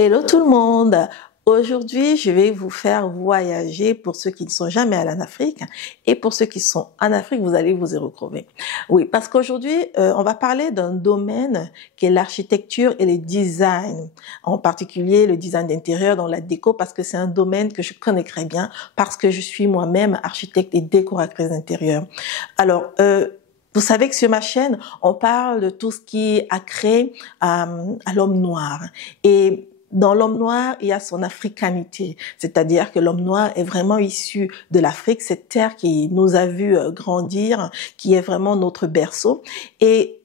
Hello tout le monde! Aujourd'hui, je vais vous faire voyager pour ceux qui ne sont jamais allés en Afrique et pour ceux qui sont en Afrique, vous allez vous y retrouver. Oui, parce qu'aujourd'hui, on va parler d'un domaine qui est l'architecture et le design, en particulier le design d'intérieur dans la déco, parce que c'est un domaine que je connais très bien, parce que je suis moi-même architecte et décoratrice d'intérieur. Alors, vous savez que sur ma chaîne, on parle de tout ce qui a trait à l'homme noir. Et dans l'homme noir, il y a son africanité, c'est-à-dire que l'homme noir est vraiment issu de l'Afrique, cette terre qui nous a vu grandir, qui est vraiment notre berceau. Et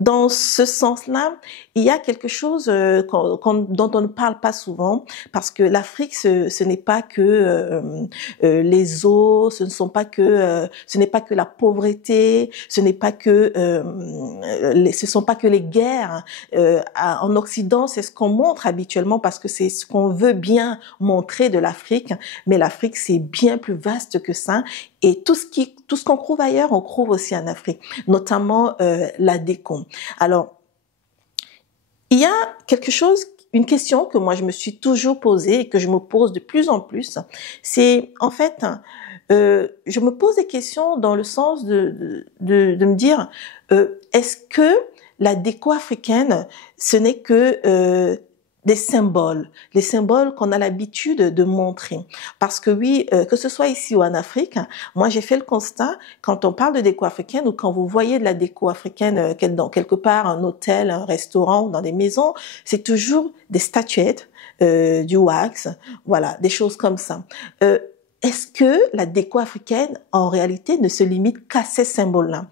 dans ce sens-là, il y a quelque chose dont on ne parle pas souvent, parce que l'Afrique, ce n'est pas que les eaux, ce n'est pas que la pauvreté, ce n'est pas que ce sont pas que les guerres. En Occident, c'est ce qu'on montre habituellement parce que c'est ce qu'on veut bien montrer de l'Afrique, mais l'Afrique c'est bien plus vaste que ça. Et tout ce qu'on trouve ailleurs, on trouve aussi en Afrique, notamment la déco. Alors, il y a une question que moi je me suis toujours posée et que je me pose de plus en plus, c'est en fait, je me pose des questions dans le sens de me dire, est-ce que la déco africaine, ce n'est que des symboles, les symboles qu'on a l'habitude de montrer. Parce que oui, que ce soit ici ou en Afrique, moi j'ai fait le constat, quand on parle de déco africaine ou quand vous voyez de la déco africaine dans quelque part, un hôtel, un restaurant ou dans des maisons, c'est toujours des statuettes, du wax, voilà, des choses comme ça. Est-ce que la déco africaine, en réalité, ne se limite qu'à ces symboles-là?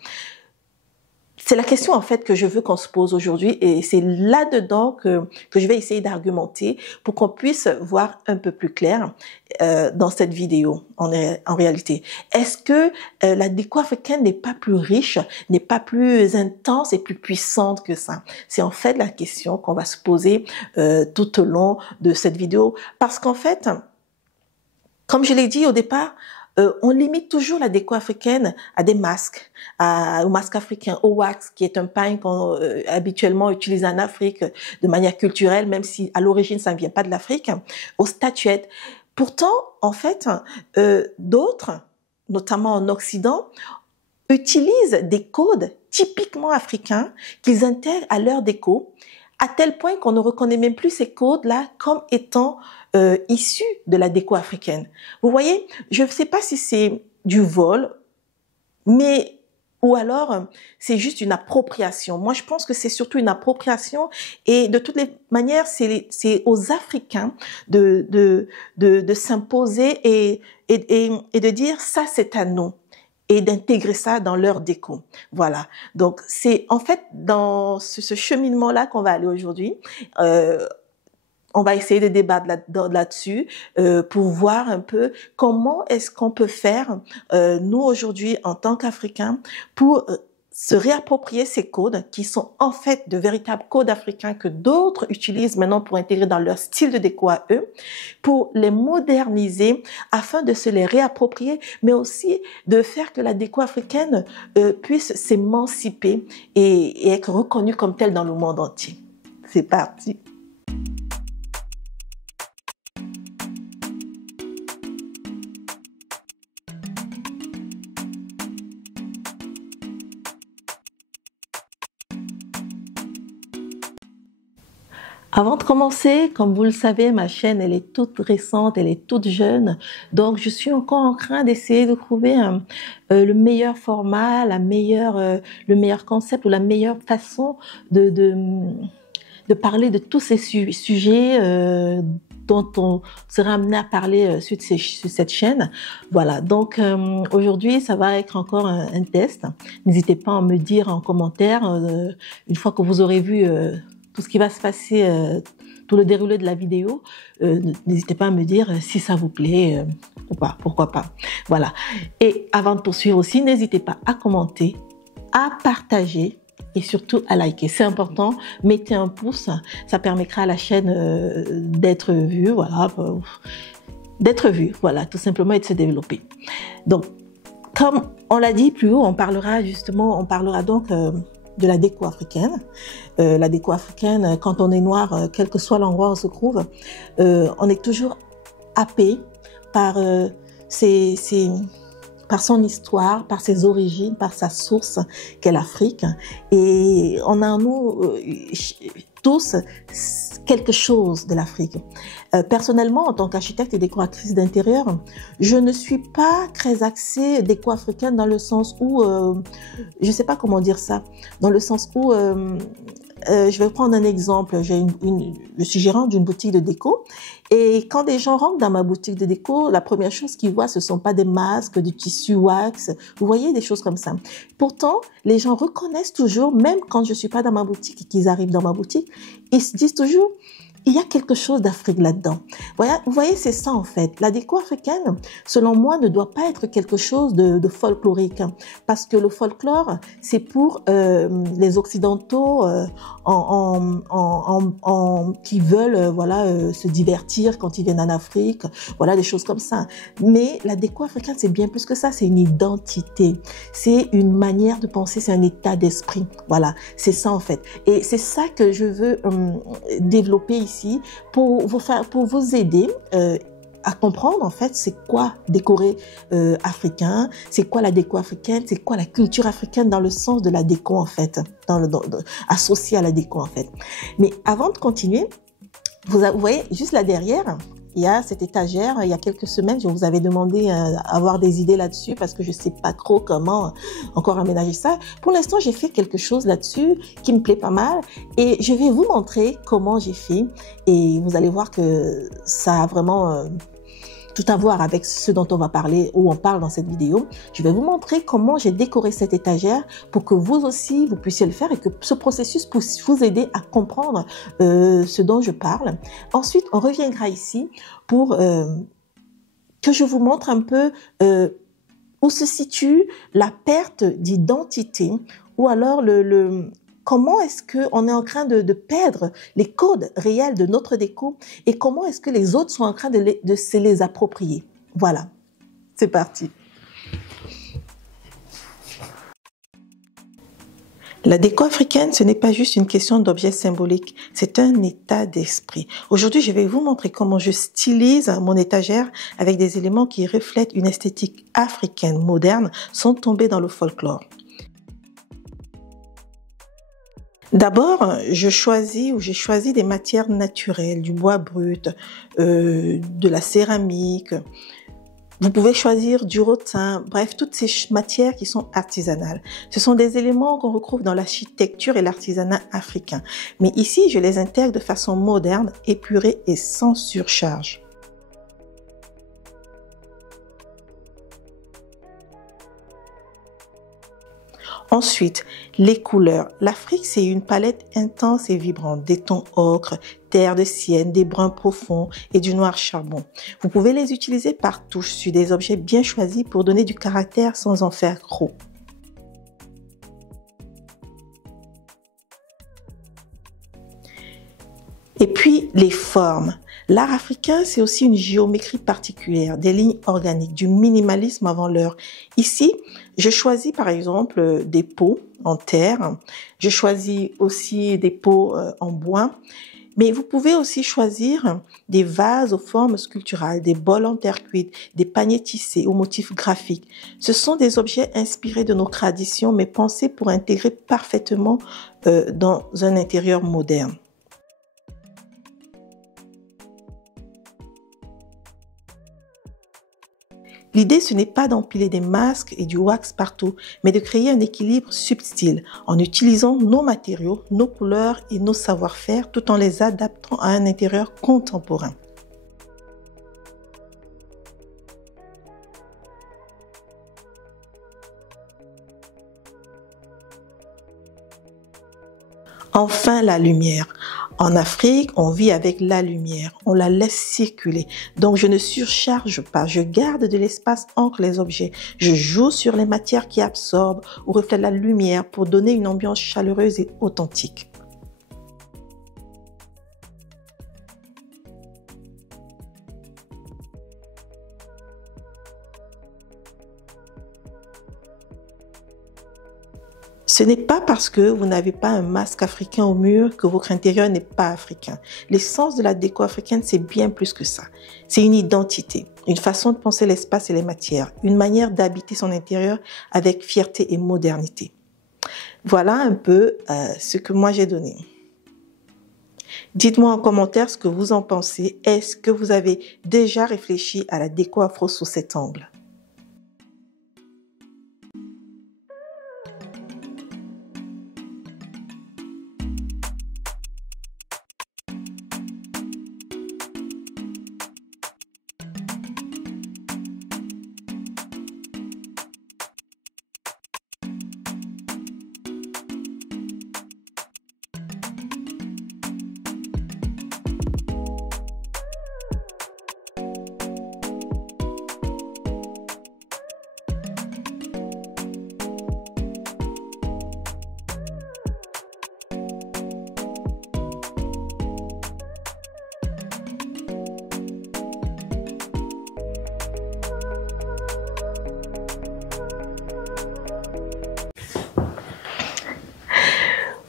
C'est la question en fait que je veux qu'on se pose aujourd'hui et c'est là-dedans que je vais essayer d'argumenter pour qu'on puisse voir un peu plus clair dans cette vidéo en réalité. Est-ce que la déco africaine n'est pas plus riche, n'est pas plus intense et plus puissante que ça? C'est en fait la question qu'on va se poser tout au long de cette vidéo parce qu'en fait, comme je l'ai dit au départ, on limite toujours la déco africaine à des masques, au masque africain, au wax, qui est un pain qu'on habituellement utilise en Afrique de manière culturelle, même si à l'origine ça ne vient pas de l'Afrique, aux statuettes. Pourtant, en fait, d'autres, notamment en Occident, utilisent des codes typiquement africains qu'ils intègrent à leur déco, à tel point qu'on ne reconnaît même plus ces codes-là comme étant issus de la déco africaine. Vous voyez, je ne sais pas si c'est du vol, mais ou alors c'est juste une appropriation. Moi, je pense que c'est surtout une appropriation et de toutes les manières, c'est aux Africains de s'imposer et de dire ça, c'est à nous, et d'intégrer ça dans leur déco. Voilà. Donc, c'est en fait dans ce cheminement-là qu'on va aller aujourd'hui. On va essayer de débattre là-dessus pour voir un peu comment est-ce qu'on peut faire, nous aujourd'hui, en tant qu'Africains, pour se réapproprier ces codes qui sont en fait de véritables codes africains que d'autres utilisent maintenant pour intégrer dans leur style de déco à eux, pour les moderniser afin de se les réapproprier, mais aussi de faire que la déco africaine puisse s'émanciper et être reconnue comme telle dans le monde entier. C'est parti! Avant de commencer, comme vous le savez, ma chaîne, elle est toute récente, elle est toute jeune. Donc, je suis encore en train d'essayer de trouver le meilleur format, le meilleur concept ou la meilleure façon de parler de tous ces sujets dont on sera amené à parler sur cette chaîne. Voilà, donc aujourd'hui, ça va être encore un test. N'hésitez pas à me dire en commentaire, une fois que vous aurez vu tout ce qui va se passer, tout le déroulé de la vidéo, n'hésitez pas à me dire si ça vous plaît ou pas, pourquoi pas. Voilà. Et avant de poursuivre aussi, n'hésitez pas à commenter, à partager et surtout à liker. C'est important, mettez un pouce, ça permettra à la chaîne d'être vue, voilà, tout simplement, et de se développer. Donc, comme on l'a dit plus haut, on parlera donc de la déco africaine. La déco africaine, quand on est noir, quel que soit l'endroit où on se trouve, on est toujours happé par par son histoire, par ses origines, par sa source qu'est l'Afrique. Et on a en nous tous quelque chose de l'Afrique. Personnellement, en tant qu'architecte et décoratrice d'intérieur, je ne suis pas très axée déco africaine dans le sens où, je ne sais pas comment dire ça, dans le sens où, je vais prendre un exemple. Je suis gérante d'une boutique de déco et quand des gens rentrent dans ma boutique de déco, la première chose qu'ils voient, ce sont pas des masques, du tissu wax, vous voyez, des choses comme ça. Pourtant, les gens reconnaissent toujours, même quand je suis pas dans ma boutique et qu'ils arrivent dans ma boutique, ils se disent toujours, il y a quelque chose d'Afrique là-dedans. Vous voyez, c'est ça en fait. La déco africaine, selon moi, ne doit pas être quelque chose de folklorique, hein, parce que le folklore, c'est pour les Occidentaux qui veulent se divertir quand ils viennent en Afrique, voilà, des choses comme ça. Mais la déco africaine, c'est bien plus que ça. C'est une identité, c'est une manière de penser, c'est un état d'esprit. Voilà, c'est ça en fait. Et c'est ça que je veux développer ici pour vous aider à comprendre en fait c'est quoi décorer africain, c'est quoi la déco africaine, c'est quoi la culture africaine dans le sens de la déco en fait, associée à la déco en fait. Mais avant de continuer, vous voyez juste là derrière, il y a cette étagère. Il y a quelques semaines, je vous avais demandé avoir des idées là-dessus parce que je sais pas trop comment encore aménager ça. Pour l'instant, j'ai fait quelque chose là-dessus qui me plaît pas mal et je vais vous montrer comment j'ai fait et vous allez voir que ça a vraiment tout à voir avec ce dont on va parler ou on parle dans cette vidéo. Je vais vous montrer comment j'ai décoré cette étagère pour que vous aussi, vous puissiez le faire et que ce processus puisse vous aider à comprendre ce dont je parle. Ensuite, on reviendra ici pour que je vous montre un peu où se situe la perte d'identité ou alors comment est-ce qu'on est en train de perdre les codes réels de notre déco et comment est-ce que les autres sont en train de se les approprier. Voilà, c'est parti. La déco africaine, ce n'est pas juste une question d'objet symbolique, c'est un état d'esprit. Aujourd'hui, je vais vous montrer comment je stylise mon étagère avec des éléments qui reflètent une esthétique africaine moderne sans tomber dans le folklore. D'abord, j'ai choisi des matières naturelles, du bois brut, de la céramique. Vous pouvez choisir du rotin, bref, toutes ces matières qui sont artisanales. Ce sont des éléments qu'on retrouve dans l'architecture et l'artisanat africain. Mais ici, je les intègre de façon moderne, épurée et sans surcharge. Ensuite, les couleurs. L'Afrique, c'est une palette intense et vibrante, des tons ocre, terre de sienne, des bruns profonds et du noir charbon. Vous pouvez les utiliser par touche sur des objets bien choisis pour donner du caractère sans en faire trop. Et puis, les formes. L'art africain, c'est aussi une géométrie particulière, des lignes organiques, du minimalisme avant l'heure. Ici, je choisis par exemple des pots en terre, je choisis aussi des pots en bois, mais vous pouvez aussi choisir des vases aux formes sculpturales, des bols en terre cuite, des paniers tissés aux motifs graphiques. Ce sont des objets inspirés de nos traditions, mais pensés pour intégrer parfaitement dans un intérieur moderne. L'idée, ce n'est pas d'empiler des masques et du wax partout, mais de créer un équilibre subtil en utilisant nos matériaux, nos couleurs et nos savoir-faire tout en les adaptant à un intérieur contemporain. Enfin, la lumière. En Afrique, on vit avec la lumière, on la laisse circuler. Donc, je ne surcharge pas, je garde de l'espace entre les objets. Je joue sur les matières qui absorbent ou reflètent la lumière pour donner une ambiance chaleureuse et authentique. Ce n'est pas parce que vous n'avez pas un masque africain au mur que votre intérieur n'est pas africain. L'essence de la déco africaine, c'est bien plus que ça. C'est une identité, une façon de penser l'espace et les matières, une manière d'habiter son intérieur avec fierté et modernité. Voilà un peu ce que moi j'ai donné. Dites-moi en commentaire ce que vous en pensez. Est-ce que vous avez déjà réfléchi à la déco afro sous cet angle?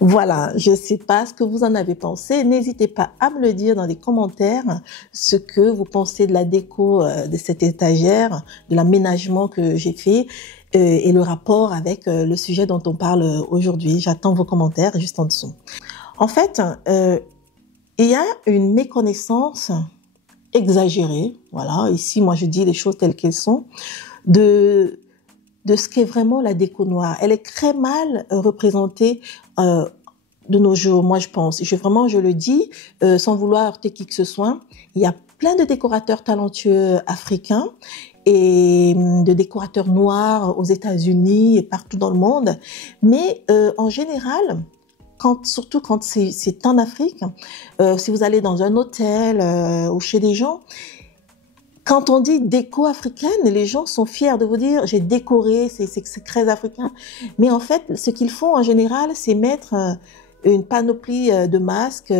Voilà, je ne sais pas ce que vous en avez pensé. N'hésitez pas à me le dire dans les commentaires, ce que vous pensez de la déco de cette étagère, de l'aménagement que j'ai fait et le rapport avec le sujet dont on parle aujourd'hui. J'attends vos commentaires juste en dessous. En fait, il y a une méconnaissance exagérée, voilà, ici moi je dis les choses telles qu'elles sont, de ce qu'est vraiment la déco noire. Elle est très mal représentée de nos jours, moi je pense. Je le dis sans vouloir heurter qui que ce soit. Il y a plein de décorateurs talentueux africains et de décorateurs noirs aux États-Unis et partout dans le monde. Mais en général, surtout quand c'est en Afrique, si vous allez dans un hôtel ou chez des gens, quand on dit déco africaine, les gens sont fiers de vous dire j'ai décoré, c'est très africain. Mais en fait, ce qu'ils font en général, c'est mettre une panoplie de masques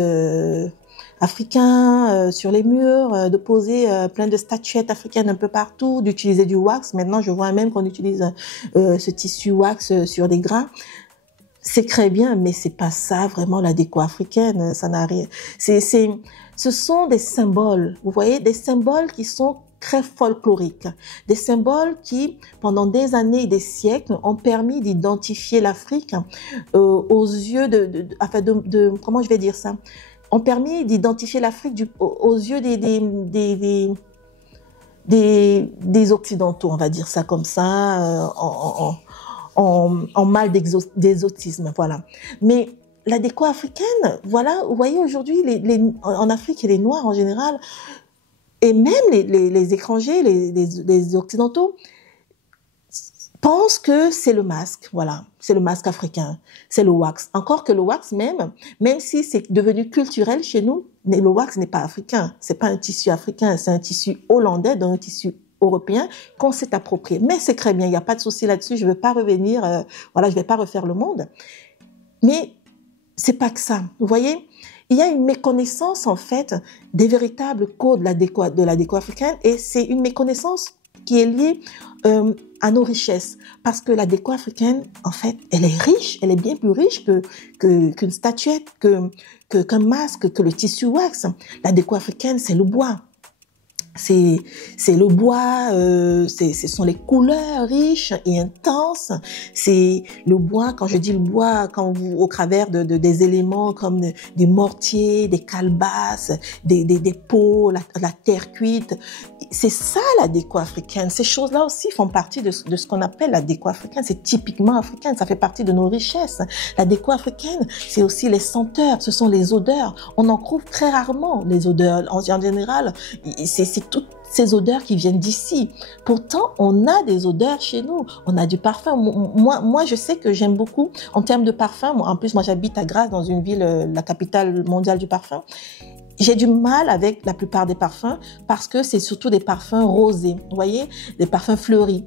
africains sur les murs, de poser plein de statuettes africaines un peu partout, d'utiliser du wax. Maintenant, je vois même qu'on utilise ce tissu wax sur des grains. C'est très bien, mais c'est pas ça vraiment la déco africaine. Ça n'a rien. Ce sont des symboles, vous voyez, des symboles qui sont très folkloriques, des symboles qui, pendant des années et des siècles, ont permis d'identifier l'Afrique aux yeux comment je vais dire ça, ont permis d'identifier l'Afrique aux yeux des Occidentaux, on va dire ça comme ça, en mal d'exotisme, voilà. Mais la déco africaine, voilà, vous voyez aujourd'hui, en Afrique, et les Noirs en général, et même les étrangers, les Occidentaux, pensent que c'est le masque, voilà, c'est le masque africain, c'est le wax. Encore que le wax même si c'est devenu culturel chez nous, mais le wax n'est pas africain, c'est pas un tissu africain, c'est un tissu hollandais, donc un tissu européen qu'on s'est approprié. Mais c'est très bien, il n'y a pas de souci là-dessus, je ne veux pas revenir, voilà, je ne vais pas refaire le monde. Mais c'est pas que ça, vous voyez, il y a une méconnaissance en fait des véritables codes de la déco africaine et c'est une méconnaissance qui est liée à nos richesses. Parce que la déco africaine, en fait, elle est riche, elle est bien plus riche qu'une statuette, qu'un masque, que le tissu wax. La déco africaine, c'est le bois. C'est le bois, ce sont les couleurs riches et intenses. C'est le bois, quand je dis le bois, au travers des éléments comme des mortiers, des calebasses, des pots, la terre cuite. C'est ça la déco africaine. Ces choses-là aussi font partie de ce qu'on appelle la déco africaine. C'est typiquement africain, ça fait partie de nos richesses. La déco africaine, c'est aussi les senteurs, ce sont les odeurs. On en trouve très rarement, les odeurs. En général, c'est toutes ces odeurs qui viennent d'ici. Pourtant, on a des odeurs chez nous. On a du parfum. Moi, je sais que j'aime beaucoup en termes de parfum. En plus, moi, j'habite à Grasse, dans une ville, la capitale mondiale du parfum. J'ai du mal avec la plupart des parfums parce que c'est surtout des parfums rosés, vous voyez, des parfums fleuris,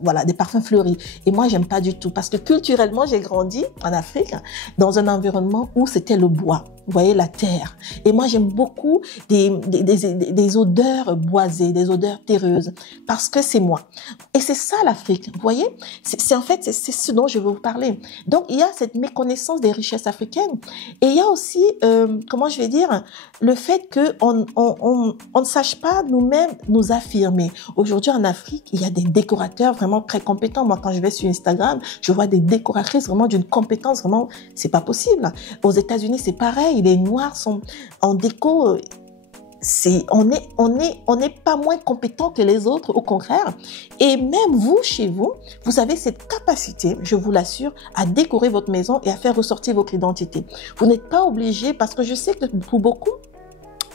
voilà, des parfums fleuris. Et moi, j'aime pas du tout parce que culturellement, j'ai grandi en Afrique dans un environnement où c'était le bois. Vous voyez, la terre. Et moi, j'aime beaucoup des odeurs boisées, des odeurs terreuses, parce que c'est moi. Et c'est ça l'Afrique, vous voyez. En fait, c'est ce dont je veux vous parler. Donc, il y a cette méconnaissance des richesses africaines. Et il y a aussi, comment je vais dire, le fait qu'on ne sache pas nous-mêmes nous affirmer. Aujourd'hui, en Afrique, il y a des décorateurs vraiment très compétents. Moi, quand je vais sur Instagram, je vois des décoratrices vraiment d'une compétence, vraiment, c'est pas possible. Aux États-Unis, c'est pareil. Les Noirs sont en déco, on n'est pas moins compétents que les autres, au contraire. Et même vous, chez vous, vous avez cette capacité, je vous l'assure, à décorer votre maison et à faire ressortir votre identité. Vous n'êtes pas obligé, parce que je sais que pour beaucoup,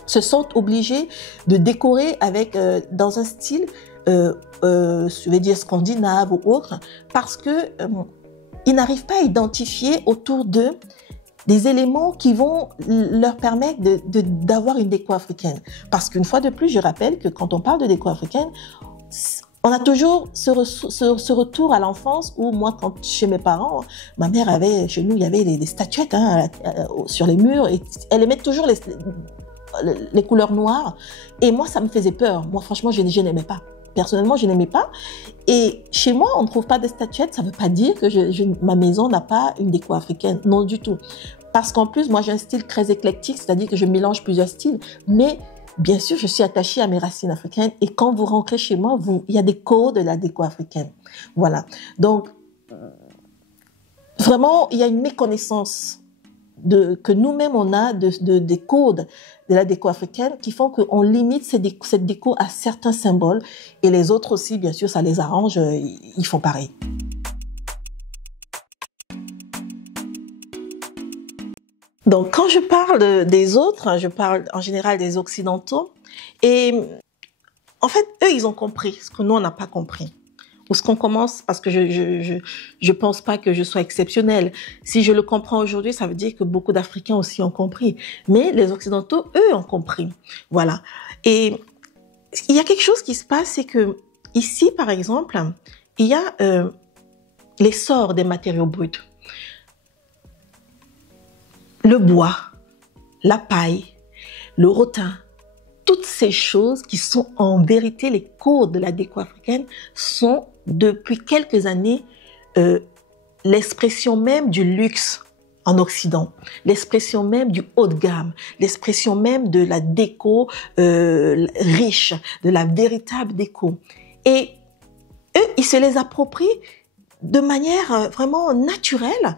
se sentent obligés de décorer avec, dans un style, je vais dire scandinave ou autre, parce que ils n'arrivent pas à identifier autour d'eux des éléments qui vont leur permettre d'avoir une déco africaine. Parce qu'une fois de plus, je rappelle que quand on parle de déco africaine, on a toujours ce retour à l'enfance où moi, quand chez mes parents, ma mère avait, chez nous, il y avait des statuettes sur les murs et elle aimait toujours les couleurs noires. Et moi, ça me faisait peur. Moi, franchement, je n'aimais pas. Personnellement, je n'aimais pas. Et chez moi, on ne trouve pas de statuettes. Ça ne veut pas dire que ma maison n'a pas une déco africaine. Non, du tout. Parce qu'en plus, moi, j'ai un style très éclectique, c'est-à-dire que je mélange plusieurs styles. Mais bien sûr, je suis attachée à mes racines africaines. Et quand vous rentrez chez moi, il y a des codes de la déco africaine. Voilà. Donc, vraiment, il y a une méconnaissance que nous-mêmes on a des codes de la déco africaine qui font qu'on limite cette déco à certains symboles et les autres aussi, bien sûr, ça les arrange, ils font pareil. Donc, quand je parle des autres, je parle en général des Occidentaux et en fait, eux, ils ont compris ce que nous, on n'a pas compris. Ou ce qu'on commence, parce que je pense pas que je sois exceptionnelle. Si je le comprends aujourd'hui, ça veut dire que beaucoup d'Africains aussi ont compris. Mais les Occidentaux, eux, ont compris. Voilà. Et il y a quelque chose qui se passe, c'est que ici, par exemple, il y a l'essor des matériaux bruts. Le bois, la paille, le rotin, toutes ces choses qui sont en vérité les codes de la déco africaine sont depuis quelques années l'expression même du luxe en Occident, l'expression même du haut de gamme, l'expression même de la déco riche, de la véritable déco. Et eux, ils se les approprient de manière vraiment naturelle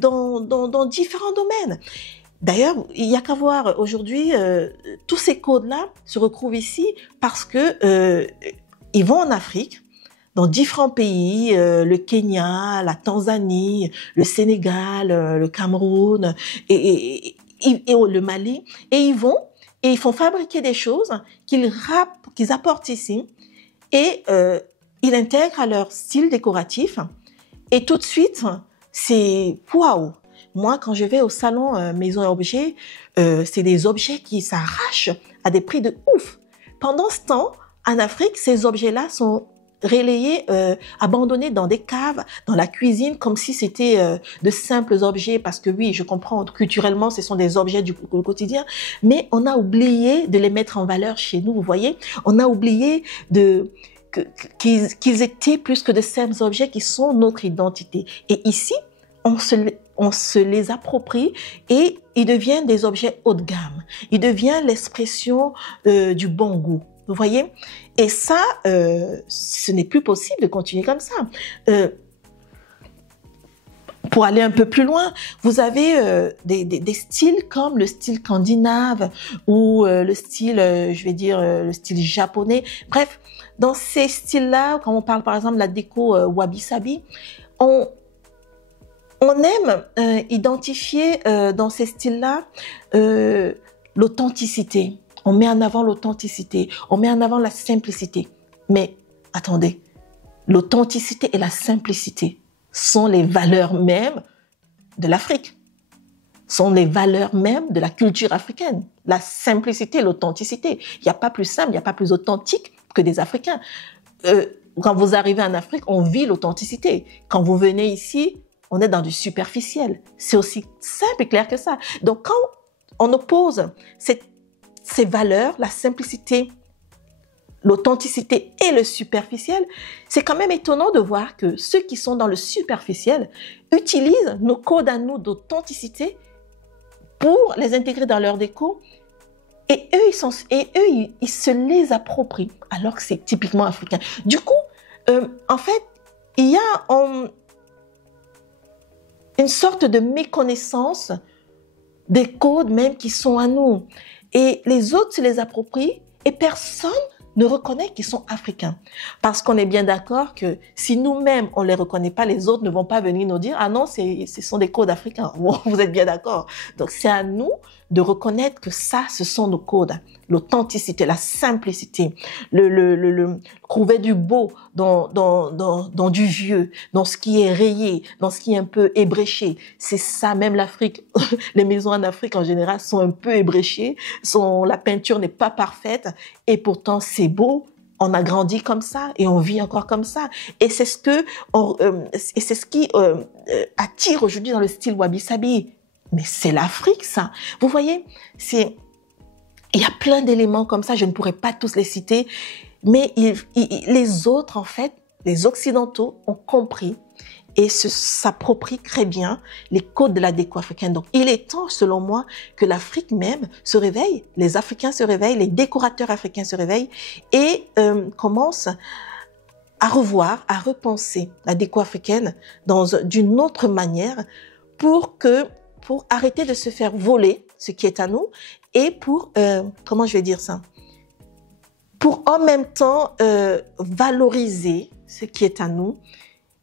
dans différents domaines. D'ailleurs, il n'y a qu'à voir aujourd'hui, tous ces codes-là se retrouvent ici parce que ils vont en Afrique, dans différents pays, le Kenya, la Tanzanie, le Sénégal, le Cameroun et le Mali, et ils vont et ils font fabriquer des choses qu'ils apportent ici et ils intègrent à leur style décoratif et tout de suite, c'est waouh! Moi, quand je vais au salon Maison et Objets, c'est des objets qui s'arrachent à des prix de ouf. Pendant ce temps, en Afrique, ces objets-là sont relayés, abandonnés dans des caves, dans la cuisine, comme si c'était de simples objets, parce que oui, je comprends, culturellement, ce sont des objets du quotidien, mais on a oublié de les mettre en valeur chez nous, vous voyez. On a oublié qu'ils étaient plus que de simples objets qui sont notre identité. Et ici, on se les approprie et ils deviennent des objets haut de gamme. Ils deviennent l'expression du bon goût. Vous voyez? Et ça, ce n'est plus possible de continuer comme ça. Pour aller un peu plus loin, vous avez des styles comme le style scandinave ou le style, je vais dire, le style japonais. Bref, dans ces styles-là, quand on parle par exemple de la déco wabi-sabi, on aime identifier dans ces styles-là l'authenticité. On met en avant l'authenticité, on met en avant la simplicité. Mais attendez, l'authenticité et la simplicité sont les valeurs mêmes de l'Afrique, sont les valeurs mêmes de la culture africaine. La simplicité, l'authenticité. Il n'y a pas plus simple, il n'y a pas plus authentique que des Africains. Quand vous arrivez en Afrique, on vit l'authenticité. Quand vous venez ici, on est dans du superficiel. C'est aussi simple et clair que ça. Donc, quand on oppose ces valeurs, la simplicité, l'authenticité et le superficiel, c'est quand même étonnant de voir que ceux qui sont dans le superficiel utilisent nos codes à nous d'authenticité pour les intégrer dans leur déco. Et eux, ils se les approprient, alors que c'est typiquement africain. Du coup, en fait, il y a une sorte de méconnaissance des codes même qui sont à nous. Et les autres se les approprient et personne ne reconnaît qu'ils sont africains. Parce qu'on est bien d'accord que si nous-mêmes, on ne les reconnaît pas, les autres ne vont pas venir nous dire « Ah non, ce sont des codes africains. » Vous êtes bien d'accord. Donc, c'est à nous de reconnaître que ça, ce sont nos codes. L'authenticité, la simplicité, trouver du beau dans du vieux, dans ce qui est rayé, dans ce qui est un peu ébréché. C'est ça, même l'Afrique. Les maisons en Afrique, en général, sont un peu ébréchées. La peinture n'est pas parfaite. Et pourtant, c'est beau. On a grandi comme ça et on vit encore comme ça. Et c'est ce qui attire aujourd'hui dans le style wabi-sabi. Mais c'est l'Afrique, ça. Vous voyez, il y a plein d'éléments comme ça, je ne pourrais pas tous les citer, mais les autres, en fait, les Occidentaux ont compris et s'approprient très bien les codes de la déco africaine. Donc, il est temps, selon moi, que l'Afrique même se réveille, les Africains se réveillent, les décorateurs africains se réveillent et commencent à revoir, à repenser la déco africaine d'une autre manière pour arrêter de se faire voler ce qui est à nous et pour, comment je vais dire ça, pour en même temps valoriser ce qui est à nous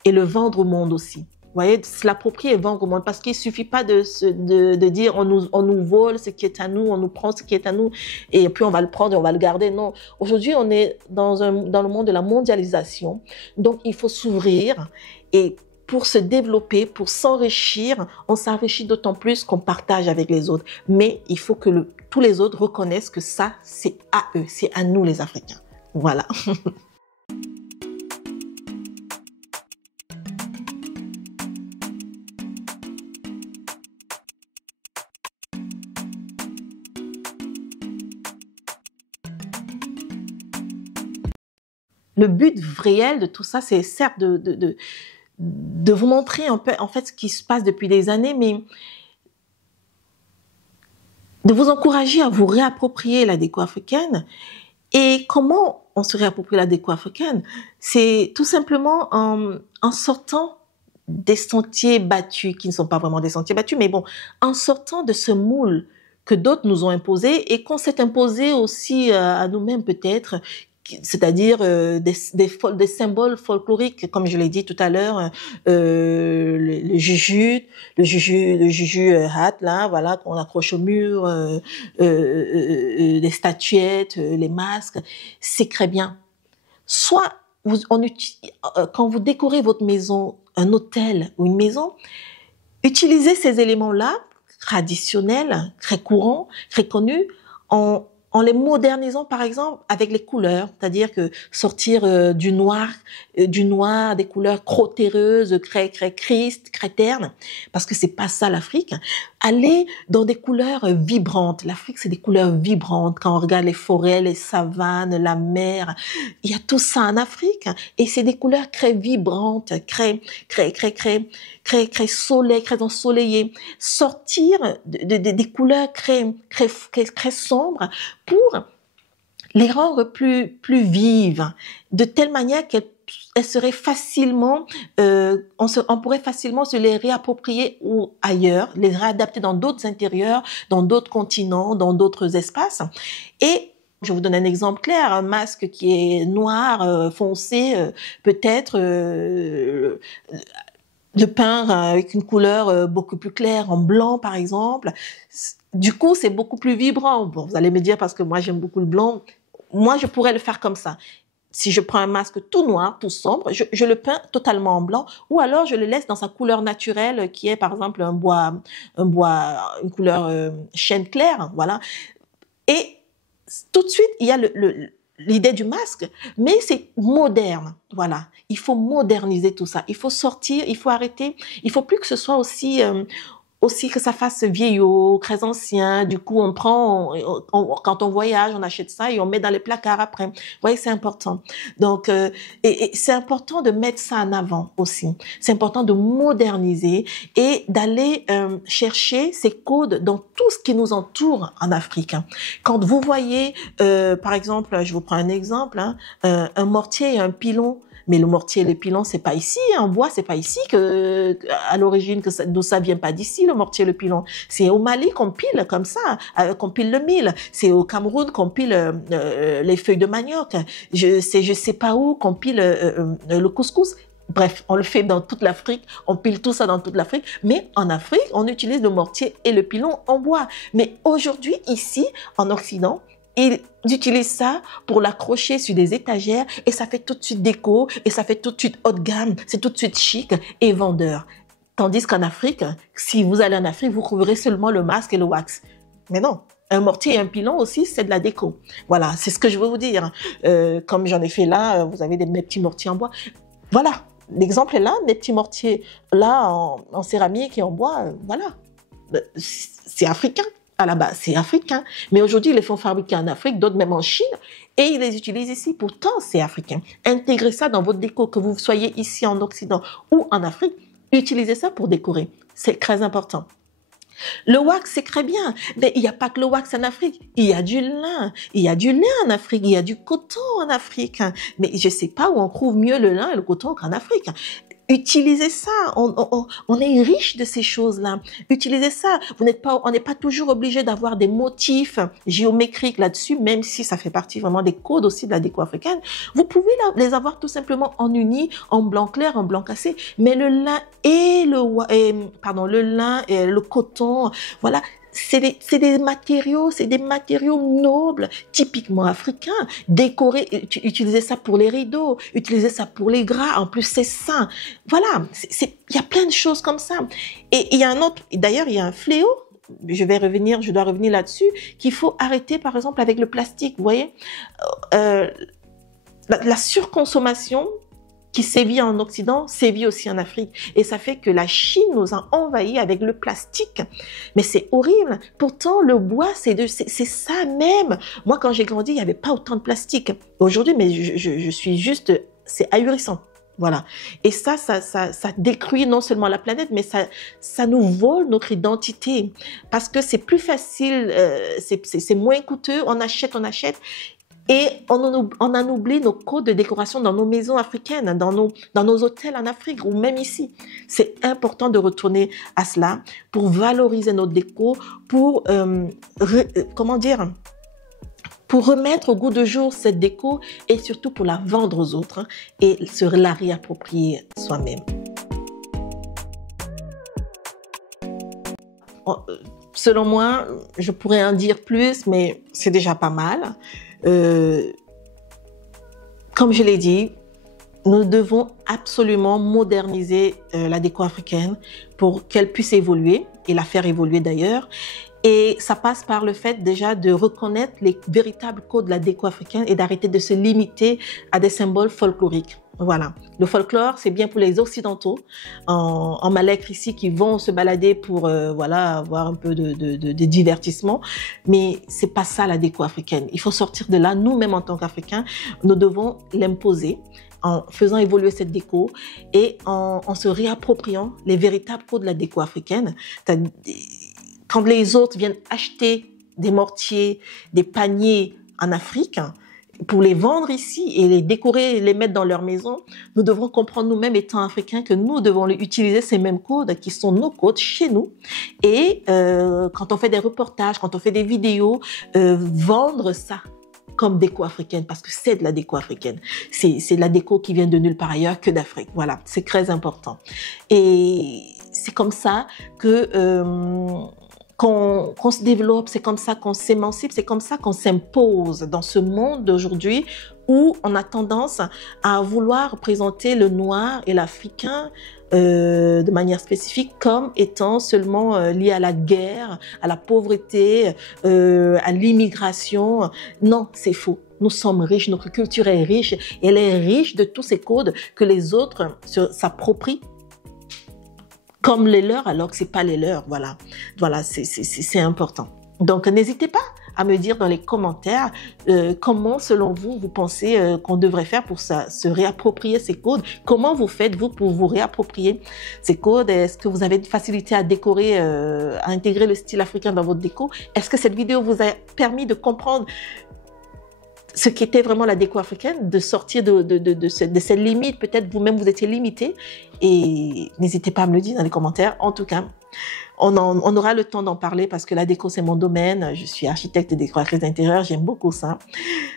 et le vendre au monde aussi. Vous voyez, se l'approprier et vendre au monde, parce qu'il suffit pas de dire on nous vole ce qui est à nous, on nous prend ce qui est à nous et puis on va le prendre et on va le garder. Non, aujourd'hui on est dans le monde de la mondialisation, donc il faut s'ouvrir et pour se développer, pour s'enrichir, on s'enrichit d'autant plus qu'on partage avec les autres. Mais il faut que tous les autres reconnaissent que ça, c'est à eux, c'est à nous les Africains. Voilà. Le but réel de tout ça, c'est certes de vous montrer un peu, en fait, ce qui se passe depuis des années, mais de vous encourager à vous réapproprier la déco africaine. Et comment on se réapproprie la déco africaine? C'est tout simplement en sortant des sentiers battus, qui ne sont pas vraiment des sentiers battus, mais bon, en sortant de ce moule que d'autres nous ont imposé et qu'on s'est imposé aussi à nous-mêmes peut-être, c'est-à-dire des symboles folkloriques, comme je l'ai dit tout à l'heure, le juju hat là, voilà, qu'on accroche au mur, les statuettes, les masques, c'est très bien. Soit quand vous décorez votre maison, un hôtel ou une maison, utilisez ces éléments-là traditionnels, très courants, très connus, en les modernisant, par exemple, avec les couleurs, c'est-à-dire que sortir du noir, des couleurs crotéreuses, très ternes, parce que c'est pas ça l'Afrique. Aller dans des couleurs vibrantes. L'Afrique, c'est des couleurs vibrantes. Quand on regarde les forêts, les savanes, la mer, il y a tout ça en Afrique, et c'est des couleurs très vibrantes, très soleil, très ensoleillées. Sortir des couleurs très sombres pour les rendre plus vives, de telle manière qu'elles seraient facilement, on pourrait facilement se les réapproprier ou ailleurs, les réadapter dans d'autres intérieurs, dans d'autres continents, dans d'autres espaces. Et je vous donne un exemple clair, un masque qui est noir, foncé, peut-être le peindre avec une couleur beaucoup plus claire, en blanc par exemple. Du coup, c'est beaucoup plus vibrant. Bon, vous allez me dire, parce que moi j'aime beaucoup le blanc, moi je pourrais le faire comme ça. Si je prends un masque tout noir, tout sombre, je le peins totalement en blanc, ou alors je le laisse dans sa couleur naturelle, qui est par exemple une couleur chêne clair, voilà. Et tout de suite, il y a l'idée du masque, mais c'est moderne. Voilà, il faut moderniser tout ça. Il faut sortir, il faut arrêter. Il faut plus que ce soit aussi que ça fasse vieillot, très ancien. Du coup, on prend, quand on voyage, on achète ça et on met dans les placards après. Vous voyez, c'est important. Donc, et c'est important de mettre ça en avant aussi. C'est important de moderniser et d'aller chercher ces codes dans tout ce qui nous entoure en Afrique. Quand vous voyez, par exemple, je vous prends un exemple, un mortier et un pilon. Mais le mortier et le pilon, c'est pas ici, en bois, c'est pas ici à l'origine, d'où ça vient pas d'ici, le mortier et le pilon. C'est au Mali qu'on pile comme ça, qu'on pile le mil. C'est au Cameroun qu'on pile les feuilles de manioc. Je sais pas où qu'on pile le couscous. Bref, on le fait dans toute l'Afrique, on pile tout ça dans toute l'Afrique, mais en Afrique, on utilise le mortier et le pilon en bois. Mais aujourd'hui, ici, en Occident, ils utilisent ça pour l'accrocher sur des étagères et ça fait tout de suite déco et ça fait tout de suite haut de gamme, c'est tout de suite chic et vendeur. Tandis qu'en Afrique, si vous allez en Afrique, vous trouverez seulement le masque et le wax. Mais non, un mortier et un pilon aussi, c'est de la déco. Voilà, c'est ce que je veux vous dire. Comme j'en ai fait là, vous avez mes petits mortiers en bois. Voilà, l'exemple est là, mes petits mortiers là en céramique et en bois, voilà. C'est africain. À la base, c'est africain. Mais aujourd'hui, ils les font fabriquer en Afrique, d'autres même en Chine, et ils les utilisent ici. Pourtant, c'est africain. Intégrez ça dans votre déco, que vous soyez ici en Occident ou en Afrique, utilisez ça pour décorer. C'est très important. Le wax, c'est très bien, mais il n'y a pas que le wax en Afrique. Il y a du lin. Il y a du lin en Afrique. Il y a du coton en Afrique. Mais je ne sais pas où on trouve mieux le lin et le coton qu'en Afrique. Utilisez ça. On est riche de ces choses-là. Utilisez ça. On n'est pas toujours obligé d'avoir des motifs géométriques là-dessus, même si ça fait partie vraiment des codes aussi de la déco africaine. Vous pouvez les avoir tout simplement en uni, en blanc clair, en blanc cassé. Mais le lin et le coton, voilà. C'est des matériaux nobles, typiquement africains. Décorer, utiliser ça pour les rideaux, utiliser ça pour les draps. En plus, c'est sain. Voilà, il y a plein de choses comme ça. Et il y a d'ailleurs, il y a un fléau. Je dois revenir là-dessus, qu'il faut arrêter, par exemple, avec le plastique. Vous voyez, la surconsommation qui sévit en Occident, sévit aussi en Afrique. Et ça fait que la Chine nous a envahis avec le plastique. Mais c'est horrible. Pourtant, le bois, c'est ça même. Moi, quand j'ai grandi, il n'y avait pas autant de plastique. Aujourd'hui, mais je suis juste, c'est ahurissant. Voilà. Et ça détruit non seulement la planète, mais ça nous vole notre identité. Parce que c'est plus facile, c'est moins coûteux, on achète. Et on en oublie nos codes de décoration dans nos maisons africaines, dans nos hôtels en Afrique ou même ici. C'est important de retourner à cela pour valoriser notre déco, pour pour remettre au goût de jour cette déco et surtout pour la vendre aux autres et la réapproprier soi-même. Selon moi, je pourrais en dire plus, mais c'est déjà pas mal. Comme je l'ai dit, nous devons absolument moderniser la déco africaine pour qu'elle puisse évoluer et la faire évoluer d'ailleurs. Et ça passe par le fait déjà de reconnaître les véritables codes de la déco africaine et d'arrêter de se limiter à des symboles folkloriques. Voilà. Le folklore, c'est bien pour les Occidentaux, en mal-être ici, qui vont se balader pour avoir un peu de divertissement. Mais c'est pas ça la déco africaine. Il faut sortir de là. Nous-mêmes, en tant qu'Africains, nous devons l'imposer en faisant évoluer cette déco et en se réappropriant les véritables codes de la déco africaine. Quand les autres viennent acheter des mortiers, des paniers en Afrique, pour les vendre ici et les décorer et les mettre dans leur maison, nous devrons comprendre nous-mêmes, étant africains, que nous devons utiliser ces mêmes codes qui sont nos codes chez nous. Et quand on fait des reportages, quand on fait des vidéos, vendre ça comme déco africaine, parce que c'est de la déco africaine. C'est de la déco qui vient de nulle part ailleurs que d'Afrique. Voilà, c'est très important. Et c'est comme ça que qu'on se développe, c'est comme ça qu'on s'émancipe, c'est comme ça qu'on s'impose dans ce monde d'aujourd'hui où on a tendance à vouloir présenter le noir et l'africain de manière spécifique comme étant seulement lié à la guerre, à la pauvreté, à l'immigration. Non, c'est faux. Nous sommes riches, notre culture est riche, et elle est riche de tous ces codes que les autres s'approprient comme les leurs, alors que c'est pas les leurs. Voilà, voilà, c'est important. Donc, n'hésitez pas à me dire dans les commentaires comment, selon vous, vous pensez qu'on devrait faire pour se réapproprier ces codes. Comment vous faites, vous, pour vous réapproprier ces codes? Est-ce que vous avez une facilité à décorer, à intégrer le style africain dans votre déco? Est-ce que cette vidéo vous a permis de comprendre ce qu'était vraiment la déco africaine, de sortir de cette limite? Peut-être vous-même, vous étiez limité. Et n'hésitez pas à me le dire dans les commentaires. En tout cas, on aura le temps d'en parler parce que la déco, c'est mon domaine. Je suis architecte et décoratrice d'intérieur. J'aime beaucoup ça.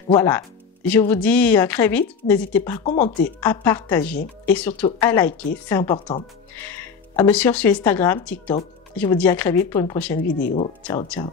Voilà. Je vous dis à très vite. N'hésitez pas à commenter, à partager et surtout à liker. C'est important. À me suivre sur Instagram, TikTok. Je vous dis à très vite pour une prochaine vidéo. Ciao, ciao.